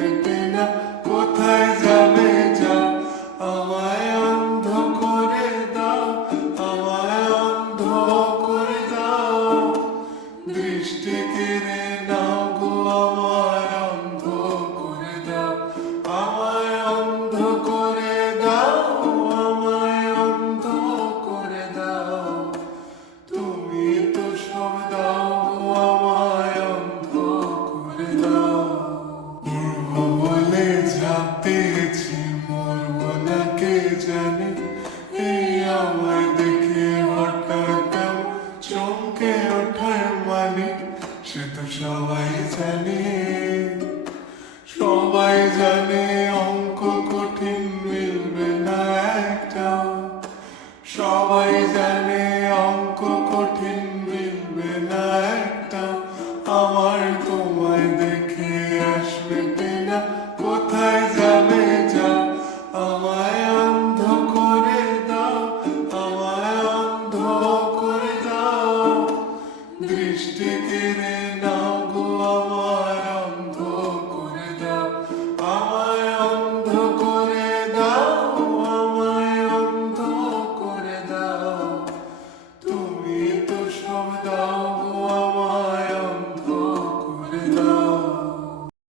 চলবে না, কোথায় যাবে যাও, আমায় অন্ধ করে দাও, আমায় অন্ধ করে দাও, দৃষ্টি কেড়ে নাও গো আমার, অন্ধ করে দাও, আমায় অন্ধ করে দাও, আমায় অন্ধ করে দাও, তুমি তো সব দাও গো আমায় অন্ধ করে দাও। মরবো বলে ঝাঁপ দিয়েছি, মরবো না কে জানে, এই আমায় দেখে হঠাৎ চমকে ওঠার মানে, সে তো সবাই জানে, সবাই জানে